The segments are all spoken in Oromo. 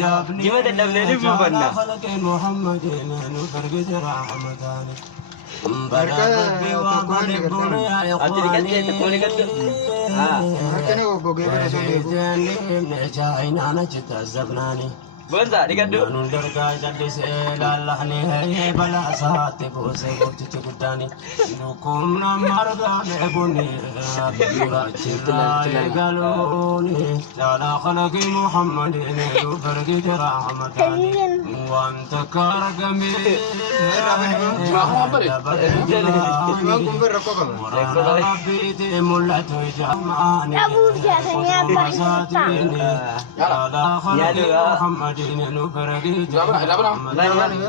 جمعة الدبلة بوبنا محمد نفرج رحمتاني Barka Bonza, dikadu.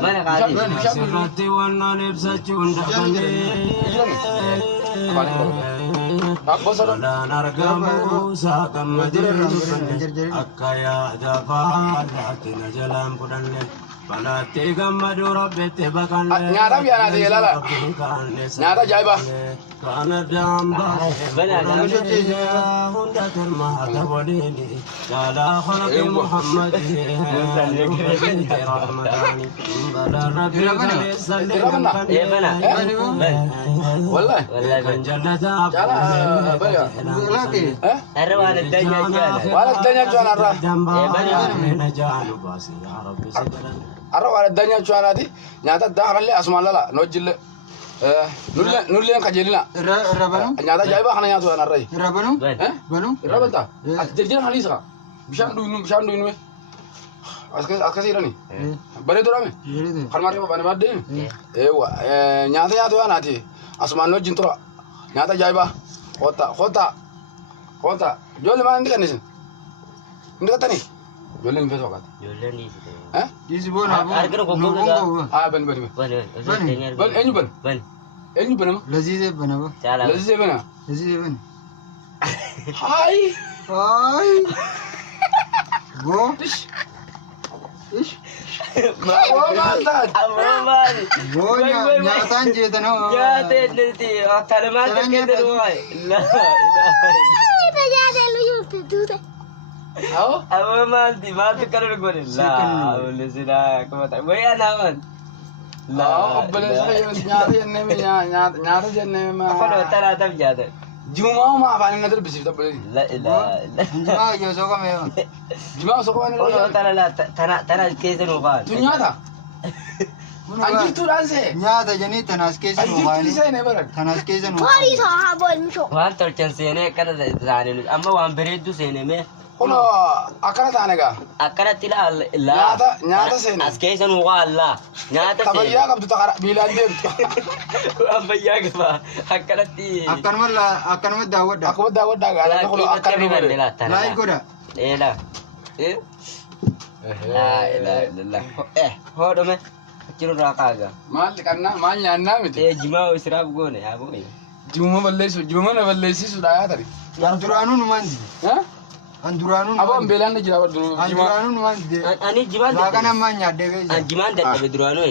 Mana kali? Sirati wana lebsachun dakande. Dan argamu sakam madir akaya jafal hatina jalan pudanne. Palate gamadu rabbete bakan. Nyata biar ada lala. Nyata jaiba. Kana jamba. Mana Hunda termah tawadini. Jala khalaqi Muhammad. Rahmatani. Bala rabbi sallallahu Eh mana? Wallah. Wallahi. jannata. Jala baya. lagi. Arra wala danya jala. Wala danya cuan arra. Jamba. Mina jalu basi ya rabbi sajran. Arra wala danya cuan adi. Nyata dah kali asmal lala. Nojil. Nulle yang kajelina. Rabanu? Nyata jaiba kana nyata tuan arra. Rabanu? Banu? Rabban ta. Jadi halis ka. Bishan duinu. Askasi irani. Bare dorame. Jadi Kan mari bane badde. Ewa. Nyata tuan adi. Asmal nojin tora. Nyata jaiba. Kota. Jole mana ndikan nisin? Ndikan ni? Jole ni feso kat. Jolan di situ. Isi bona. Arga ko bogo. Ah ben. Ban. Enyu ben. Ban. Enyu ben ma. Lazize bana ba. Chala. Lazi bena. Lazize bana. Hai. Ay. Go. Ish. Bravo mandat. Aman. Go nyatan jetano. Ya te atalamat ke duai. La ilaha. How? Aman di matu karo ko ni. La ule sila ko mata. Boya naman. La bale sa nyari jenne ma. Ako no tara tab jada. Juma ma fa ni nadar bisi ta bale. La ilaha. Juma yo so kame. Juma so ko ni Ako no tara la tara kese no ba. Tunyata. Anjir tu danse. Nyata jani tanas kese no Anjir tu gani. sai ne barak. Tanas kese no. Wan tor chan sene kana zane amma wan beredu sene me. Kono akara tanega. Akara tila la. Nyata sene. Askesen wa Allah. Nyata sene. Tabaya kam tu takara bilan dem. Wan bayya ba. Akara ti. Akan ma dawad da. Aku dawa daga ala ko akara ni bare. Lai goda. La. La ilaha illallah. Hodo me. Kiro rakaga. Mal kanna mal nyanna miti. Jima israf gone abo. Juma na balle su da ya tari. Anduranu numandi. Ha? Anduranu. Abo ambelan ne jira wadu. Anduranu numandi. Ani jima Laga na manya dege. Jima da durano